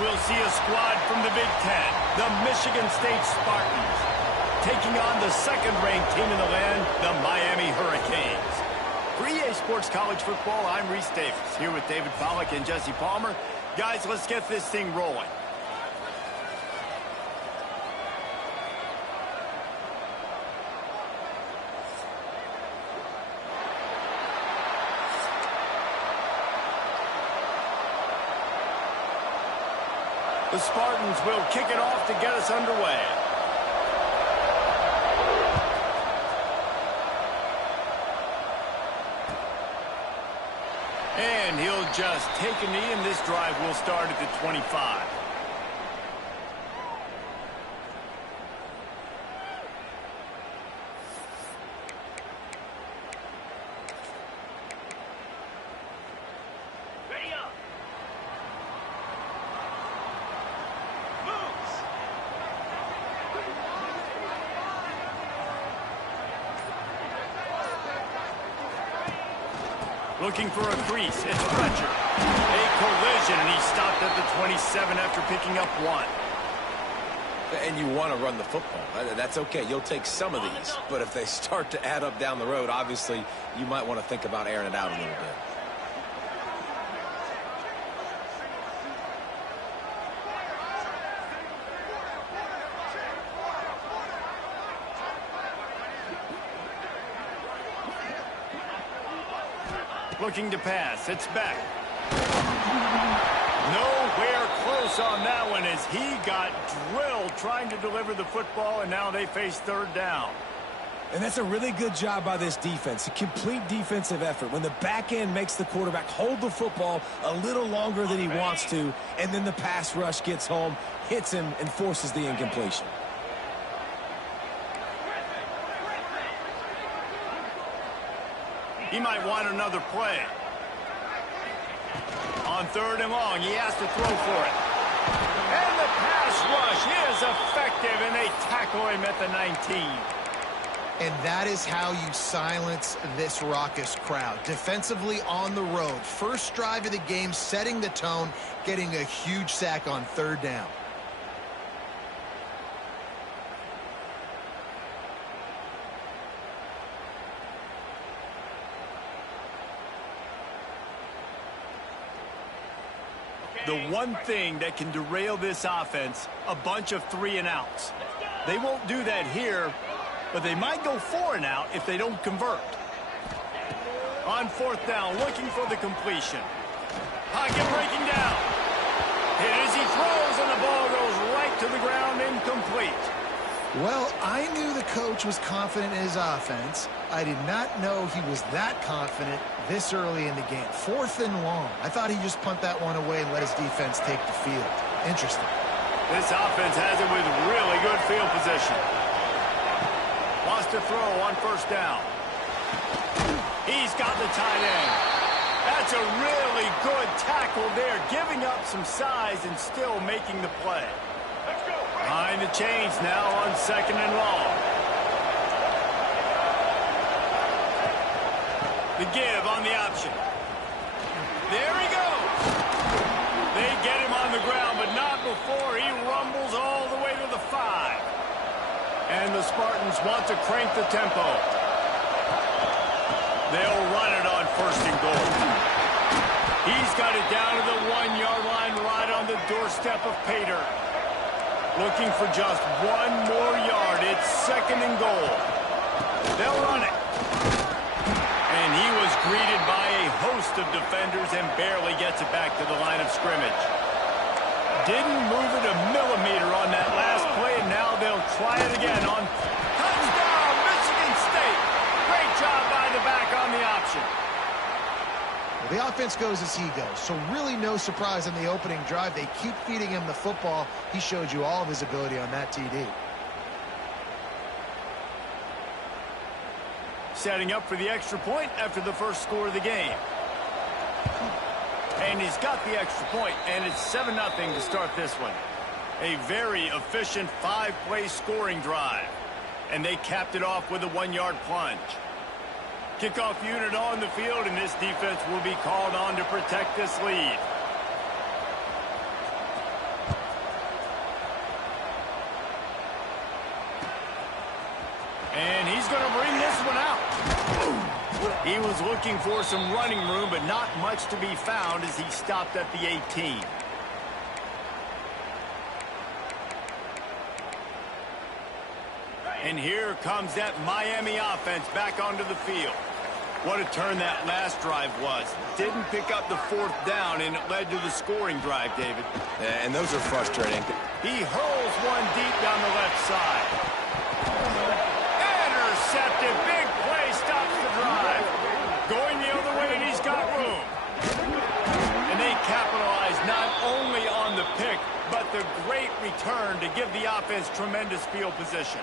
we'll see a squad from the Big Ten, the Michigan State Spartans, taking on the second-ranked team in the land, the Miami Hurricanes. For EA Sports College Football, I'm Reese Davis, here with David Pollack and Jesse Palmer. Guys, let's get this thing rolling. The Spartans will kick it off to get us underway. And he'll just take a knee, and this drive will start at the 25. Looking for a crease. It's Fletcher. A collision, and he stopped at the 27 after picking up 1. And you want to run the football. That's okay. You'll take some of these. But if they start to add up down the road, obviously, you might want to think about airing it out a little bit. Looking to pass. It's back. Nowhere close on that one as he got drilled trying to deliver the football, and now they face third down. And that's a really good job by this defense, a complete defensive effort. When the back end makes the quarterback hold the football a little longer than he wants to, and then the pass rush gets home, hits him, and forces the incompletion. He might want another play. On third and long, he has to throw for it. And the pass rush is effective, and they tackle him at the 19. And that is how you silence this raucous crowd. Defensively on the road. First drive of the game, setting the tone, getting a huge sack on third down. The one thing that can derail this offense, a bunch of 3-and-outs. They won't do that here, but they might go 4-and-out if they don't convert. On fourth down, looking for the completion. Pocket breaking down. Hit as he throws, and the ball goes right to the ground, incomplete. Well, I knew the coach was confident in his offense. I did not know he was that confident this early in the game. Fourth and long. I thought he'd just punt that one away and let his defense take the field. Interesting. This offense has it with really good field position. Wants to throw on first down. He's got the tight end. That's a really good tackle there, giving up some size and still making the play. Behind the chains now on second and long. The give on the option. There he goes. They get him on the ground, but not before he rumbles all the way to the 5. And the Spartans want to crank the tempo. They'll run it on first and goal. He's got it down to the 1-yard line right on the doorstep of Pater. Looking for just one more yard. It's second and goal. They'll run it. And he was greeted by a host of defenders and barely gets it back to the line of scrimmage. Didn't move it a millimeter on that last play, and now they'll try it again on touchdown, Michigan State. Great job by the back on the option. Well, the offense goes as he goes, so really no surprise on the opening drive. They keep feeding him the football. He showed you all of his ability on that TD. Setting up for the extra point after the first score of the game. And he's got the extra point, and it's 7-0 to start this one. A very efficient 5-play scoring drive. And they capped it off with a 1-yard plunge. Kickoff unit on the field, and this defense will be called on to protect this lead. he's going to bring this one out. He was looking for some running room, but not much to be found as he stopped at the 18. And here comes that Miami offense back onto the field. What a turn that last drive was. Didn't pick up the 4th down, and it led to the scoring drive, David. And those are frustrating. He hurls one deep down the left side. Intercepted. Big play stops the drive. Going the other way, and he's got room. And they capitalize not only on the pick, but the great return to give the offense tremendous field position.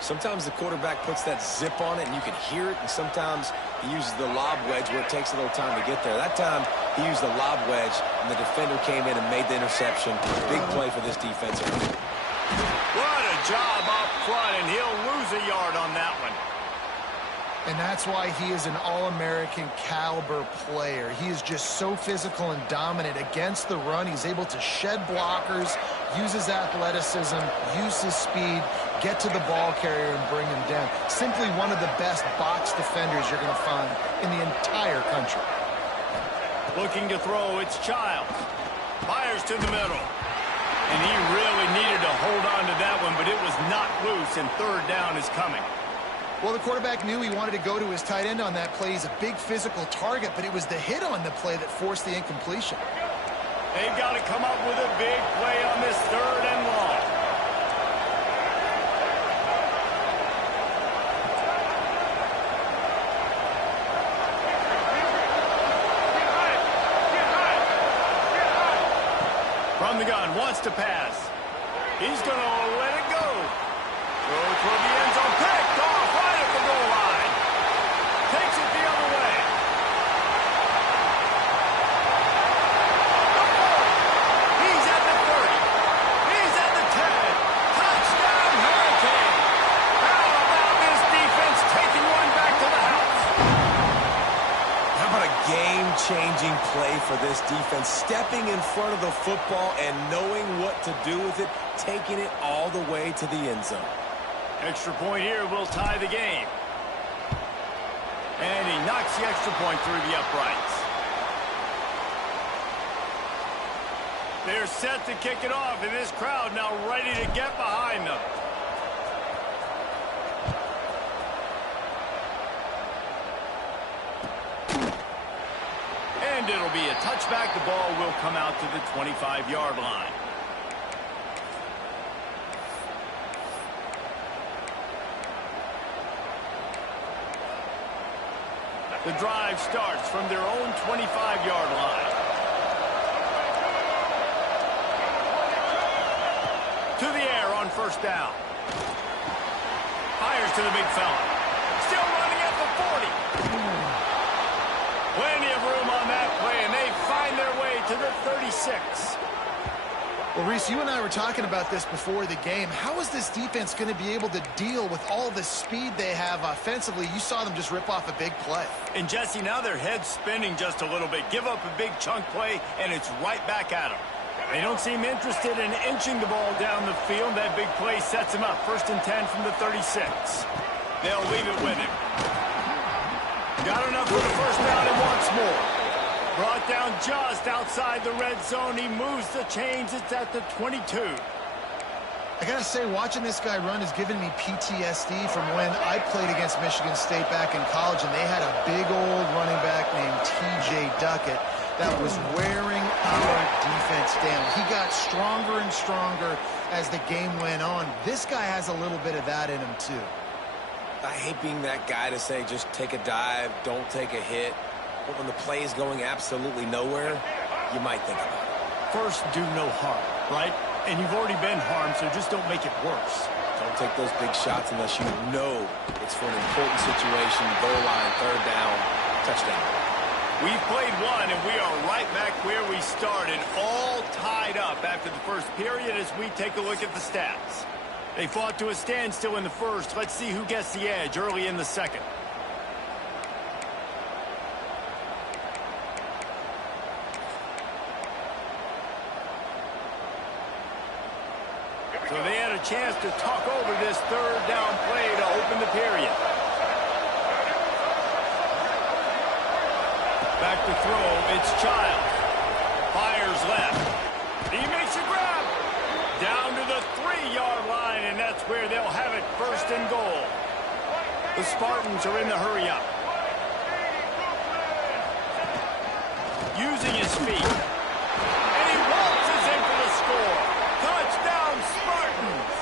Sometimes the quarterback puts that zip on it, and you can hear it, and sometimes he uses the lob wedge where it takes a little time to get there. That time, he used the lob wedge, and the defender came in and made the interception. Big play for this defensive. What a job up front, and he'll lose a yard on that one. And that's why he is an All-American caliber player. He is just so physical and dominant against the run. He's able to shed blockers, use his athleticism, use his speed, get to the ball carrier and bring him down. Simply one of the best box defenders you're going to find in the entire country. Looking to throw, it's Childs. Fires to the middle. And he really needed to hold on to that one, but it was not loose, and 3rd down is coming. Well, the quarterback knew he wanted to go to his tight end on that play. He's a big physical target, but it was the hit on the play that forced the incompletion. They've got to come up with a big play on this 3rd and long. From the gun, wants to pass. He's going to let it go. Throw toward the end zone. Picked off right at the goal line. Takes it the other way. He's at the 30. He's at the 10. Touchdown, Hurricane. How about this defense taking one back to the house? How about a game-changing play for this defense? Stepping in front of the football and knowing what to do with it, taking it all the way to the end zone. Extra point here will tie the game. And he knocks the extra point through the uprights. They're set to kick it off, and this crowd now ready to get behind them. And it'll be a touchback. The ball will come out to the 25-yard line. The drive starts from their own 25-yard line. To the air on 1st down. Fires to the big fella. Still running at the 40. Plenty of room on that play, and they find their way to the 36. Well, Reese, you and I were talking about this before the game. How is this defense going to be able to deal with all the speed they have offensively? You saw them just rip off a big play. And, Jesse, now their head's spinning just a little bit. Give up a big chunk play, and it's right back at them. They don't seem interested in inching the ball down the field. That big play sets them up. 1st and 10 from the 36. They'll leave it with him. Got enough for the 1st down and wants more. Brought down just outside the red zone. He moves the chains. It's at the 22. I got to say, watching this guy run has given me PTSD from when I played against Michigan State back in college, and they had a big old running back named T.J. Duckett that was wearing our defense down. He got stronger and stronger as the game went on. This guy has a little bit of that in him, too. I hate being that guy to say just take a dive, don't take a hit. But when the play is going absolutely nowhere, you might think about it. First, do no harm, right? And you've already been harmed, so just don't make it worse. Don't take those big shots unless you know it's for an important situation, goal line, 3rd down, touchdown. We've played one, and we are right back where we started, all tied up after the first period as we take a look at the stats. They fought to a standstill in the first. Let's see who gets the edge early in the second. So they had a chance to talk over this third down play to open the period. Back to throw, it's Childs. Fires left. He makes a grab. Down to the 3-yard line, and that's where they'll have it, first and goal. The Spartans are in the hurry-up. Using his feet. And he waltzes in for the score. Touchdown, Spartans!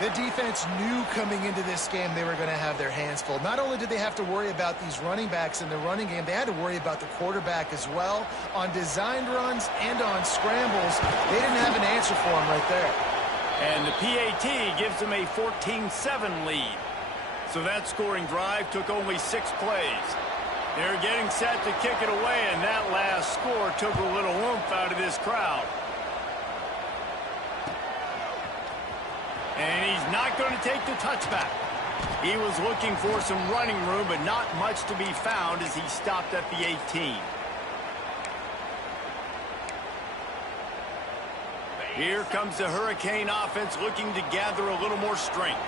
The defense knew coming into this game they were going to have their hands full. Not only did they have to worry about these running backs in the running game, they had to worry about the quarterback as well. On designed runs and on scrambles, they didn't have an answer for him right there. And the PAT gives them a 14-7 lead. So that scoring drive took only 6 plays. They're getting set to kick it away, and that last score took a little oomph out of this crowd. And he's not going to take the touchback. He was looking for some running room, but not much to be found as he stopped at the 18. Here comes the Hurricane offense looking to gather a little more strength.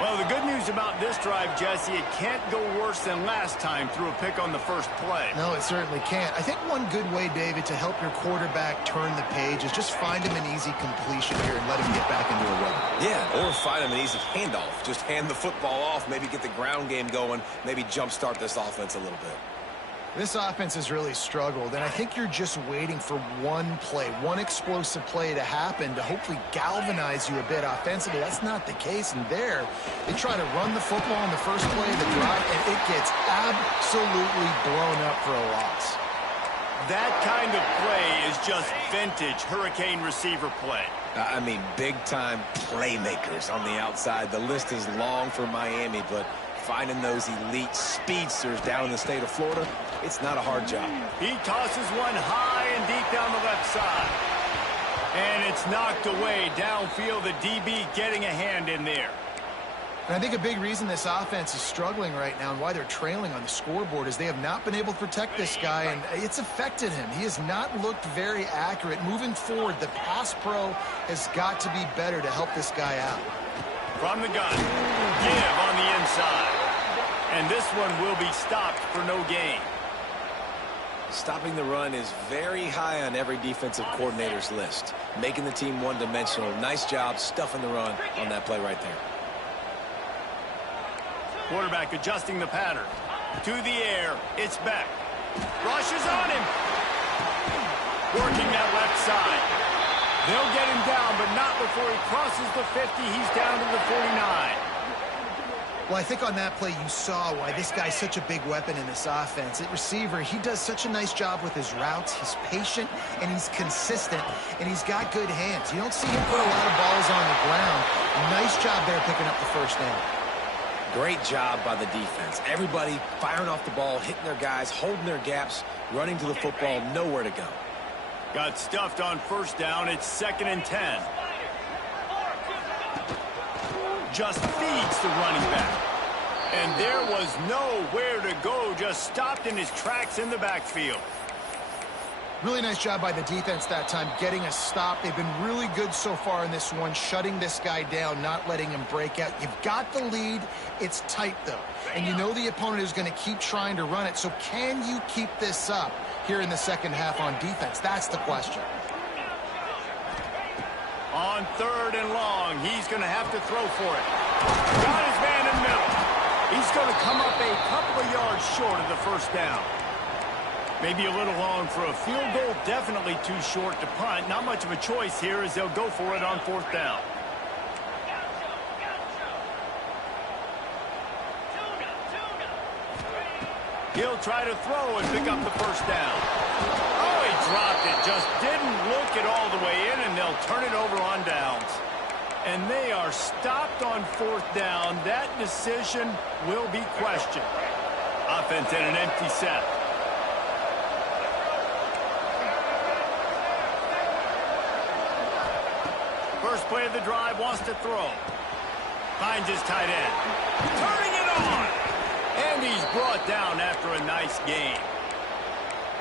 Well, the good news about this drive, Jesse, it can't go worse than last time through a pick on the first play. No, it certainly can't. I think one good way, David, to help your quarterback turn the page is just find him an easy completion here and let him get back into a rhythm. Yeah, or find him an easy handoff. Just hand the football off, maybe get the ground game going, maybe jumpstart this offense a little bit. This offense has really struggled, and I think you're just waiting for one play, one explosive play to happen to hopefully galvanize you a bit offensively. That's not the case, and there, they try to run the football in the first play of the drive, and it gets absolutely blown up for a loss. That kind of play is just vintage Hurricane receiver play. I mean, big-time playmakers on the outside. The list is long for Miami, but finding those elite speedsters down in the state of Florida, it's not a hard job. He tosses one high and deep down the left side. And it's knocked away downfield, the DB getting a hand in there. And I think a big reason this offense is struggling right now and why they're trailing on the scoreboard is they have not been able to protect this guy, and it's affected him. He has not looked very accurate. Moving forward, the pass pro has got to be better to help this guy out. From the gun, give on the inside. And this one will be stopped for no gain. Stopping the run is very high on every defensive coordinator's list. Making the team one-dimensional. Nice job stuffing the run on that play right there. Quarterback adjusting the pattern. To the air, it's Beck. Rushes on him. Working that left side. They'll get him down, but not before he crosses the 50. He's down to the 49. Well, I think on that play you saw why this guy's such a big weapon in this offense. At receiver, he does such a nice job with his routes. He's patient, and he's consistent, and he's got good hands. You don't see him put a lot of balls on the ground. Nice job there picking up the first down. Great job by the defense. Everybody firing off the ball, hitting their guys, holding their gaps, running to the football, nowhere to go. Got stuffed on first down. It's 2nd and 10. Just feeds the running back. And there was nowhere to go. Just stopped in his tracks in the backfield. Really nice job by the defense that time, getting a stop. They've been really good so far in this one, shutting this guy down, not letting him break out. You've got the lead. It's tight, though. And you know the opponent is going to keep trying to run it. So can you keep this up here in the second half on defense? That's the question. On 3rd and long, he's going to have to throw for it. Got his man in the middle. He's going to come up a couple of yards short of the first down. Maybe a little long for a field goal, definitely too short to punt. Not much of a choice here as they'll go for it on 4th down. He'll try to throw and pick up the first down. Oh, he dropped it. Just didn't look it all the way in, and they'll turn it over on downs. And they are stopped on 4th down. That decision will be questioned. Offense in an empty set. First play of the drive, wants to throw. Finds his tight end. Turning it on. And he's brought down after a nice gain.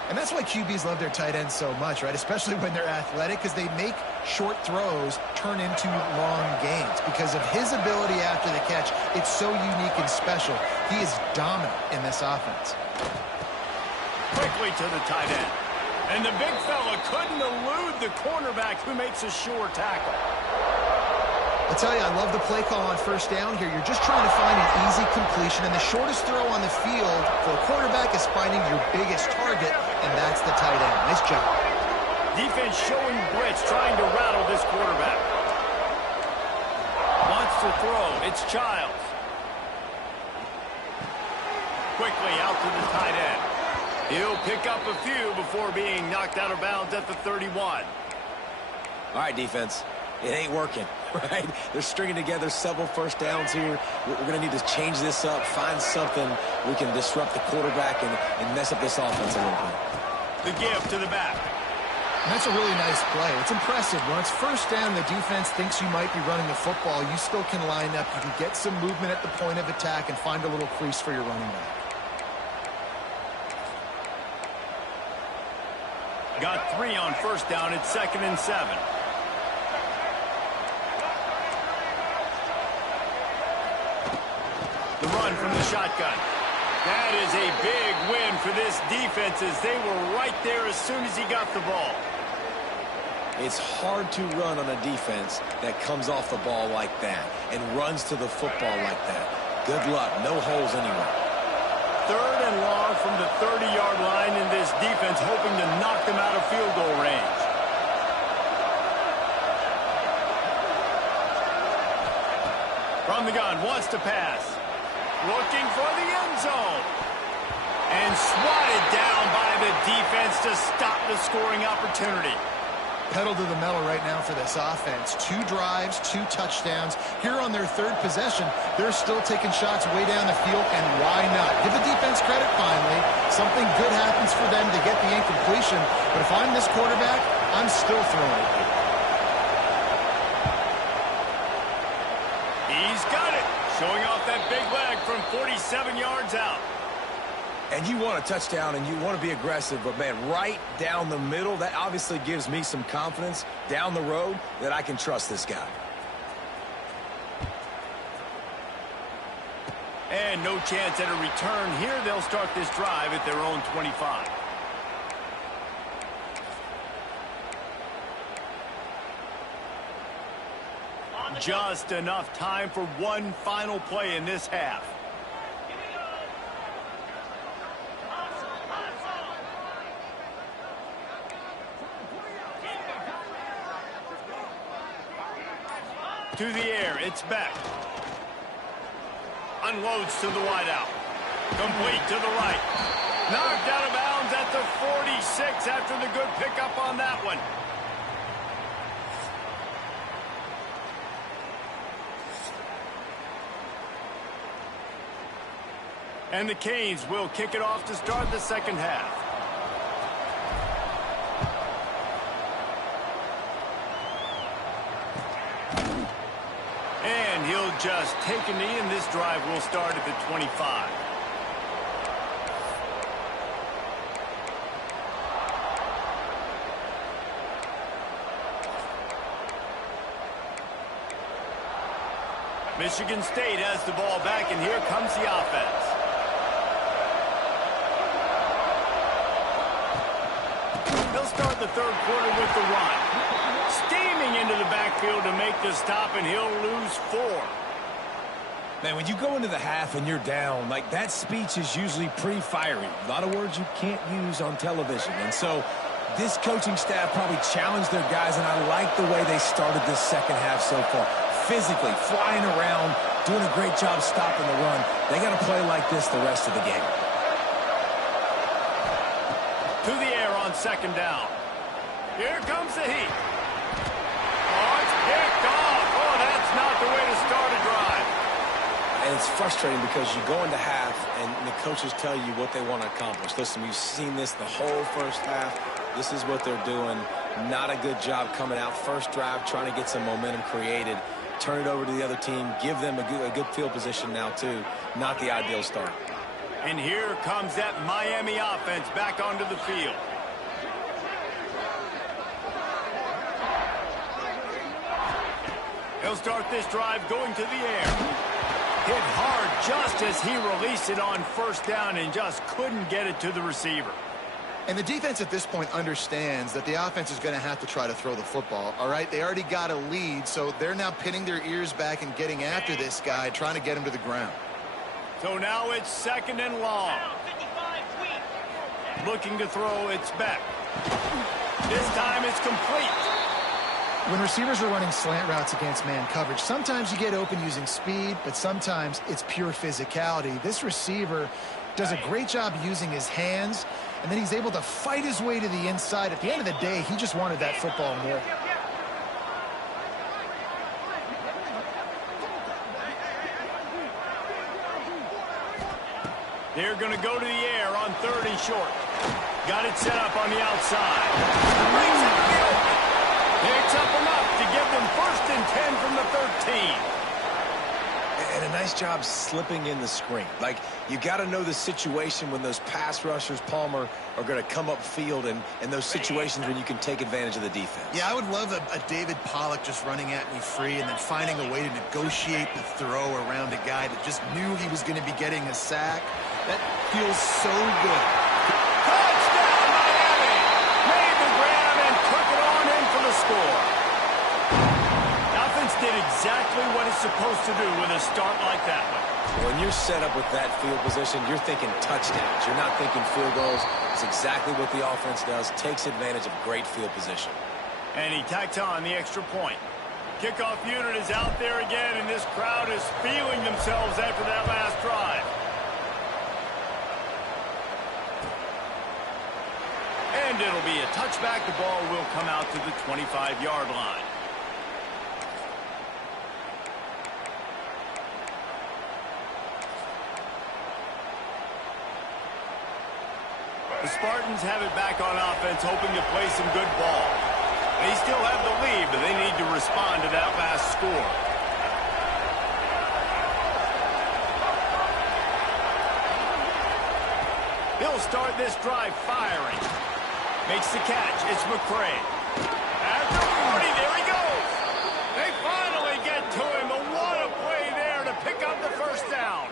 And that's why QBs love their tight ends so much, right? Especially when they're athletic, because they make short throws turn into long gains. Because of his ability after the catch, it's so unique and special. He is dominant in this offense. Quickly to the tight end. And the big fella couldn't elude the cornerback who makes a sure tackle. I tell you, I love the play call on first down here. You're just trying to find an easy completion, and the shortest throw on the field for a quarterback is finding your biggest target, and that's the tight end. Nice job. Defense showing blitz, trying to rattle this quarterback. Wants to throw. It's Childs. Quickly out to the tight end. He'll pick up a few before being knocked out of bounds at the 31. All right, defense. It ain't working, right? They're stringing together several first downs here. We're going to need to change this up, find something we can disrupt the quarterback and mess up this offense a little bit. The give to the back. And that's a really nice play. It's impressive. When it's first down, the defense thinks you might be running the football. You still can line up. You can get some movement at the point of attack and find a little crease for your running back. Got 3 on first down. It's 2nd and 7. The run from the shotgun. That is a big win for this defense as they were right there as soon as he got the ball. It's hard to run on a defense that comes off the ball like that and runs to the football like that. Good luck. No holes anywhere. 3rd and long from the 30-yard line in this defense, hoping to knock them out of field goal range. From the gun, wants to pass. Looking for the end zone. And swatted down by the defense to stop the scoring opportunity. Pedal to the metal right now for this offense. 2 drives, 2 touchdowns. Here on their 3rd possession, they're still taking shots way down the field, and why not? Give the defense credit finally. Something good happens for them to get the incompletion, but if I'm this quarterback, I'm still throwing it. He's got it. Showing off that big leg from 47 yards out. And you want a touchdown and you want to be aggressive, but, man, right down the middle, that obviously gives me some confidence down the road that I can trust this guy. And no chance at a return here. They'll start this drive at their own 25. Just enough time for one final play in this half. To the air, it's Beck. Unloads to the wideout. Complete to the right. Knocked out of bounds at the 46 after the good pickup on that one. And the Canes will kick it off to start the second half. And he'll just take a knee, and this drive will start at the 25. Michigan State has the ball back, and here comes the offense. They'll start the 3rd quarter with the run. Steaming into the backfield to make the stop, and he'll lose 4. Man, when you go into the half and you're down, like, that speech is usually pretty fiery. A lot of words you can't use on television. And so this coaching staff probably challenged their guys, and I like the way they started this second half so far. Physically, flying around, doing a great job stopping the run. They got to play like this the rest of the game. To the air on 2nd down. Here comes the heat. Oh, it's picked off. Oh, that's not the way to start a drive. And it's frustrating because you go into half and the coaches tell you what they want to accomplish. Listen, we've seen this the whole first half. This is what they're doing. Not a good job coming out. First drive, trying to get some momentum created. Turn it over to the other team. Give them a good field position now, too. Not the ideal start. And here comes that Miami offense back onto the field. He'll start this drive going to the air. Hit hard just as he released it on first down and just couldn't get it to the receiver. And the defense at this point understands that the offense is going to have to try to throw the football, all right? They already got a lead, so they're now pinning their ears back and getting after this guy, trying to get him to the ground. So now it's 2nd and long. Looking to throw, it's back. This time it's complete. When receivers are running slant routes against man coverage, sometimes you get open using speed, but sometimes it's pure physicality. This receiver does a great job using his hands, and then he's able to fight his way to the inside. At the end of the day, he just wanted that football more. They're going to go to the air on 3rd and short. Got it set up on the outside. Brings it to the open. Picks up enough to give them 1st and 10 from the 13. And a nice job slipping in the screen. Like, you got to know the situation when those pass rushers, Palmer, are going to come upfield and those situations when you can take advantage of the defense. Yeah, I would love a David Pollock just running at me free and then finding a way to negotiate the throw around a guy that just knew he was going to be getting a sack. That feels so good. Touchdown, Miami! Made the grab and took it on in for the score. Offense did exactly what it's supposed to do with a start like that one. When you're set up with that field position, you're thinking touchdowns. You're not thinking field goals. It's exactly what the offense does. Takes advantage of great field position. And he tacks on the extra point. Kickoff unit is out there again, and this crowd is feeling themselves after that last drive. And it'll be a touchback. The ball will come out to the 25-yard line. The Spartans have it back on offense, hoping to play some good ball. They still have the lead, but they need to respond to that last score. He'll start this drive firing. Makes the catch. It's McCray. At the 40, there he goes. They finally get to him. But what a play there to pick up the 1st down.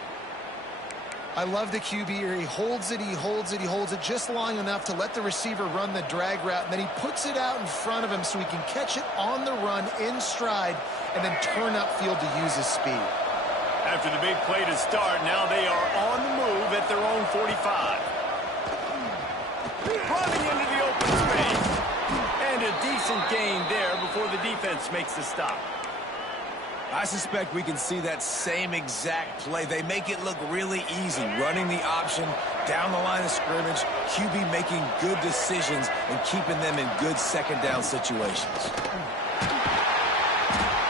I love the QB here. He holds it, he holds it, he holds it just long enough to let the receiver run the drag route, and then he puts it out in front of him so he can catch it on the run in stride and then turn upfield to use his speed. After the big play to start, now they are on the move at their own 45. Running into the open space. And a decent gain there before the defense makes the stop. I suspect we can see that same exact play. They make it look really easy, running the option down the line of scrimmage, QB making good decisions and keeping them in good 2nd down situations.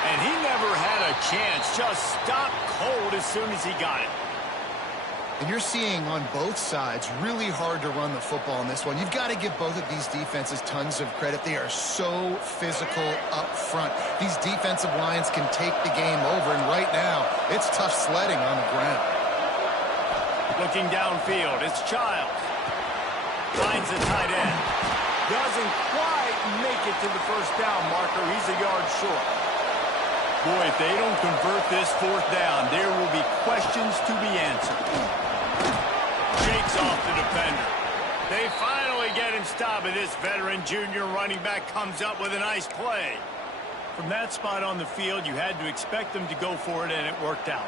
And he never had a chance, just stopped cold as soon as he got it. And you're seeing on both sides really hard to run the football in this one. You've got to give both of these defenses tons of credit. They are so physical up front. These defensive lines can take the game over, and right now, it's tough sledding on the ground. Looking downfield, it's Childs. Finds the tight end. Doesn't quite make it to the 1st down marker. He's a yard short. Boy, if they don't convert this 4th down, there will be questions to be answered. Shakes off the defender. They finally get him stopped, and this veteran junior running back comes up with a nice play. From that spot on the field, you had to expect them to go for it, and it worked out.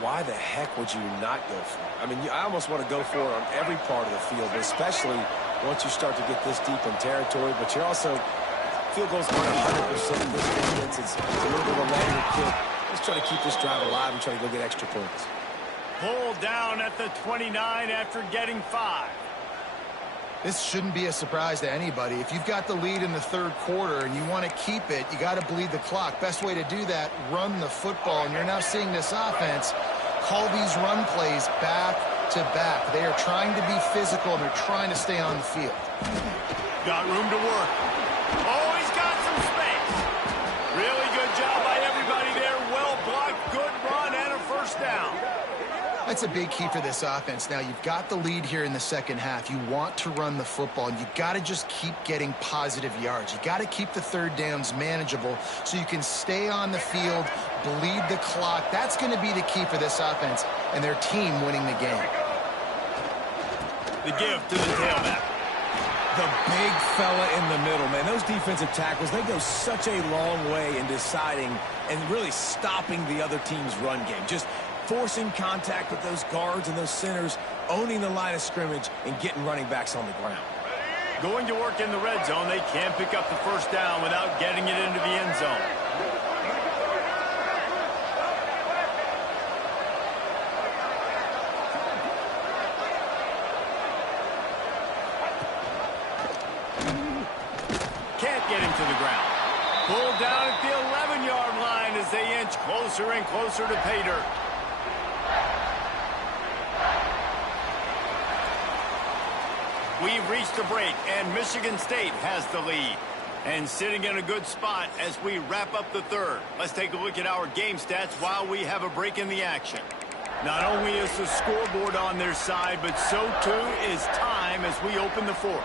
Why the heck would you not go for it? I mean, I almost want to go for it on every part of the field, but especially once you start to get this deep in territory. But you're also, field goals aren't 100% in this instance. It's a little bit of a longer kick. Let's try to keep this drive alive and try to go get extra points. Pulled down at the 29 after getting 5. This shouldn't be a surprise to anybody. If you've got the lead in the 3rd quarter and you want to keep it, you got to bleed the clock. Best way to do that, run the football. And you're now seeing this offense call these run plays back to back. They are trying to be physical, and they're trying to stay on the field. Got room to work. Oh, he's got some space. Really good job by everybody there. Well blocked, good run, and a 1st down. That's a big key for this offense. Now, you've got the lead here in the second half. You want to run the football, and you've got to just keep getting positive yards. You got to keep the third downs manageable so you can stay on the field, bleed the clock. That's going to be the key for this offense and their team winning the game. The give to the tailback. The big fella in the middle, man. Those defensive tackles, they go such a long way in deciding and really stopping the other team's run game. Just forcing contact with those guards and those centers, owning the line of scrimmage, and getting running backs on the ground. Going to work in the red zone. They can't pick up the first down without getting it into the end zone. Can't get him to the ground. Pulled down at the 11-yard line as they inch closer and closer to pay dirt. We've reached a break, and Michigan State has the lead. And sitting in a good spot as we wrap up the third. Let's take a look at our game stats while we have a break in the action. Not only is the scoreboard on their side, but so too is time as we open the fourth.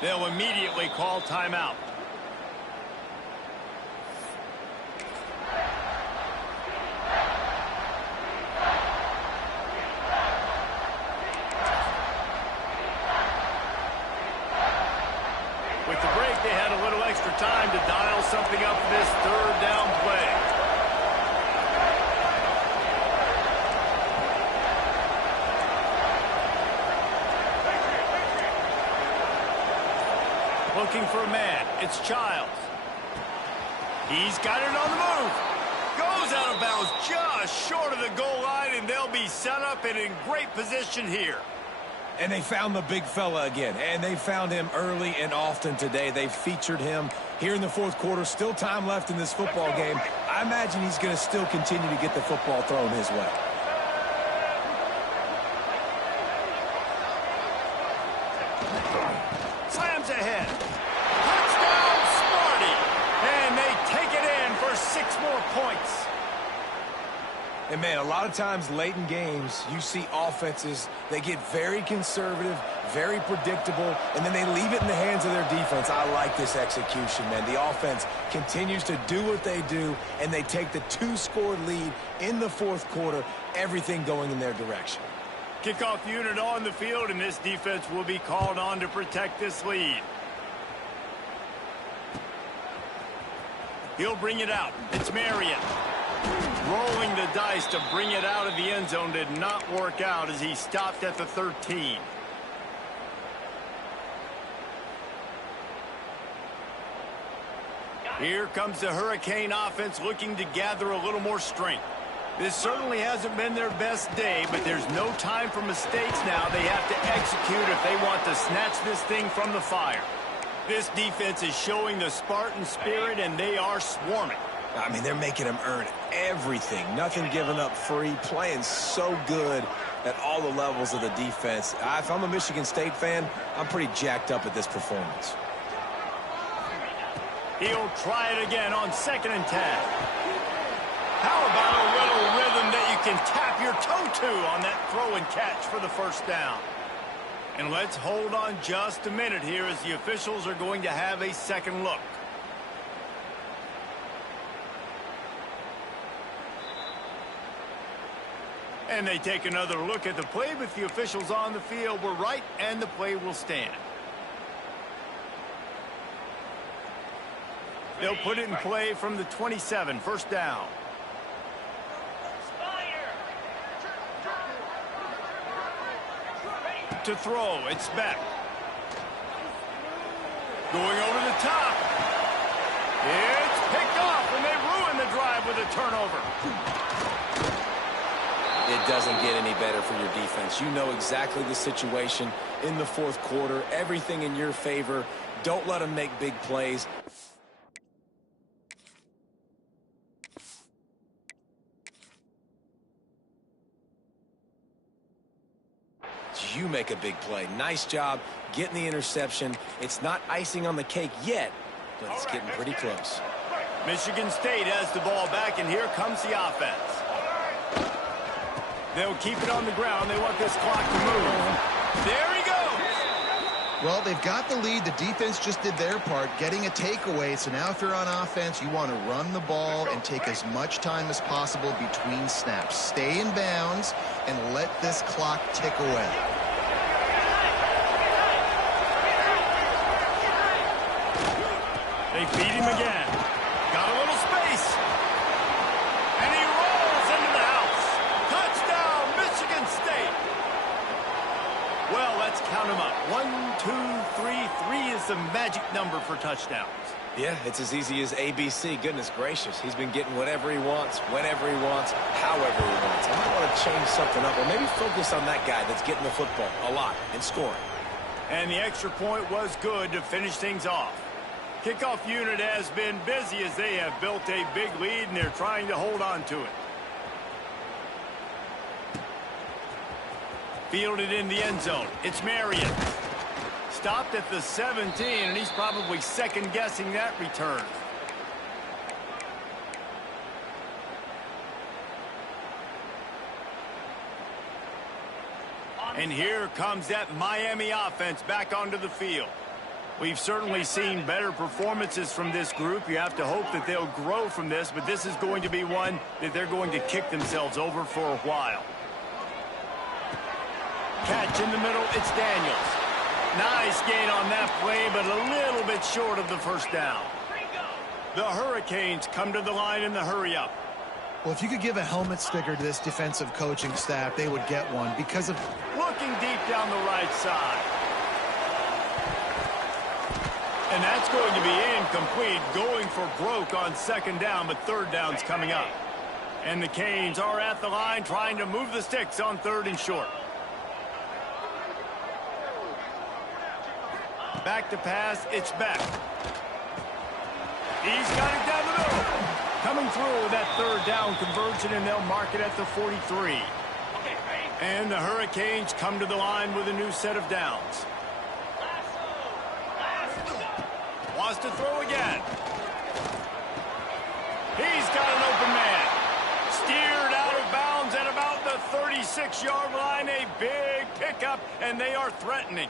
They'll immediately call timeout. With the break, they had a little extra time to dial something up for this third down play. Looking for a man. It's Childs. He's got it on the move. Goes out of bounds just short of the goal line, and they'll be set up and in great position here. And they found the big fella again, and they found him early and often today. They featured him here in the fourth quarter. Still time left in this football game. I imagine he's going to still continue to get the football thrown his way. Slams ahead. Touchdown, Sparty. And they take it in for 6 more points. And, man, a lot of times late in games, you see offenses, they get very conservative, very predictable, and then they leave it in the hands of their defense. I like this execution, man. The offense continues to do what they do, and they take the 2-score lead in the fourth quarter, everything going in their direction. Kickoff unit on the field, and this defense will be called on to protect this lead. He'll bring it out. It's Marion. Rolling the dice to bring it out of the end zone did not work out as he stopped at the 13. Here comes the Hurricane offense looking to gather a little more strength. This certainly hasn't been their best day, but there's no time for mistakes now. They have to execute if they want to snatch this thing from the fire. This defense is showing the Spartan spirit, and they are swarming. I mean, they're making them earn everything. Nothing given up free, playing so good at all the levels of the defense. If I'm a Michigan State fan, I'm pretty jacked up at this performance. He'll try it again on 2nd and 10. How about a little rhythm that you can tap your toe to on that throw and catch for the first down? And let's hold on just a minute here as the officials are going to have a second look. And they take another look at the play, but the officials on the field were right, and the play will stand. They'll put it in play from the 27, first down. To throw, it's Beck. Going over the top. It's picked off, and they ruin the drive with a turnover. It doesn't get any better for your defense. You know exactly the situation in the fourth quarter. Everything in your favor. Don't let them make big plays. you make a big play. Nice job getting the interception. It's not icing on the cake yet, but it's getting pretty close. Michigan State has the ball back, and here comes the offense. They'll keep it on the ground. They want this clock to move. There he goes. Well, they've got the lead. The defense just did their part, getting a takeaway. So now if you're on offense, you want to run the ball and take as much time as possible between snaps. Stay in bounds and let this clock tick away. They feed him again. Got a little space. And he rolls into the house. Touchdown, Michigan State. Well, let's count them up. 1, 2, 3. 3 is the magic number for touchdowns. Yeah, it's as easy as ABC. Goodness gracious. He's been getting whatever he wants, whenever he wants, however he wants. I might want to change something up, or maybe focus on that guy that's getting the football a lot and scoring. And the extra point was good to finish things off. Kickoff unit has been busy as they have built a big lead, and they're trying to hold on to it. Fielded in the end zone. It's Marion. Stopped at the 17, and he's probably second-guessing that return. And here comes that Miami offense back onto the field. We've certainly seen better performances from this group. You have to hope that they'll grow from this, but this is going to be one that they're going to kick themselves over for a while. Catch in the middle, it's Daniels. Nice gain on that play, but a little bit short of the first down. The Hurricanes come to the line in the hurry-up. Well, if you could give a helmet sticker to this defensive coaching staff, they would get one because of... Looking deep down the right side. And that's going to be incomplete, going for broke on second down, but third down's coming up. And the Canes are at the line trying to move the sticks on third and short. Back to pass, it's Beck. He's got it down the middle. Coming through with that third down conversion, and they'll mark it at the 43. And the Hurricanes come to the line with a new set of downs. Wants to throw again. He's got an open man. Steered out of bounds at about the 36-yard line. A big pickup, and they are threatening.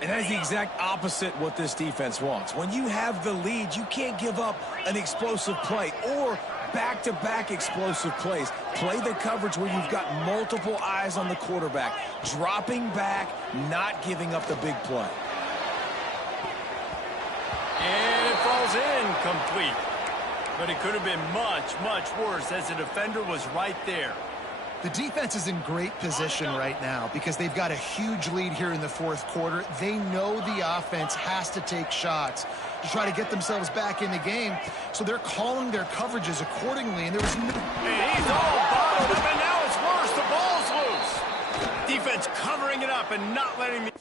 And that is the exact opposite what this defense wants. When you have the lead, you can't give up an explosive play or back-to-back explosive plays. Play the coverage where you've got multiple eyes on the quarterback, dropping back, not giving up the big play. And it falls incomplete. But it could have been much, much worse as the defender was right there. The defense is in great position right now because they've got a huge lead here in the fourth quarter. They know the offense has to take shots to try to get themselves back in the game. So they're calling their coverages accordingly. And there was no... And he's all bottled up, and now it's worse. The ball's loose. Defense covering it up and not letting the...